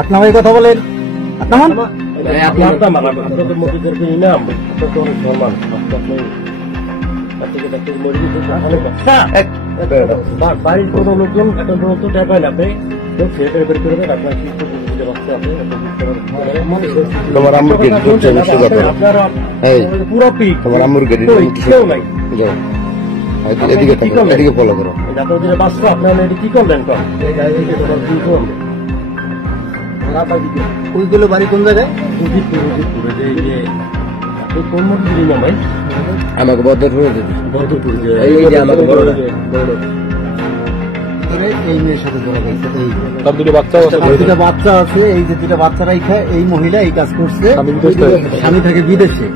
আপনার কথা বলেন আপনাদের মধ্যে ইমাম আপনার তো অনেক সম্মান বাড়ির কোনো লোকজন একটা তো টাকা পায় না আপনি ছেলেটা বের করে দেন আপনার কি বাচ্চা আছে আপনারা পুরো পিক তোমার আম্মুর গাড়ি কেউ নাই এদিকে ফলো করো যতদিনে বাঁচবো আপনারা এটি কি করলেন ওইগুলো বাড়ি কোন জায়গায়? কোন মন্দির ইমাম ভাই? আমাকে বদরপুরে দেবে আমাকে এই মেয়ের সাথে ধরা গেছে। তার দুটো বাচ্চা বাচ্চা আছে, এই যে দুটা বাচ্চা রাইখা এই মহিলা এই কাজ করছে। স্বামী থাকে বিদেশে।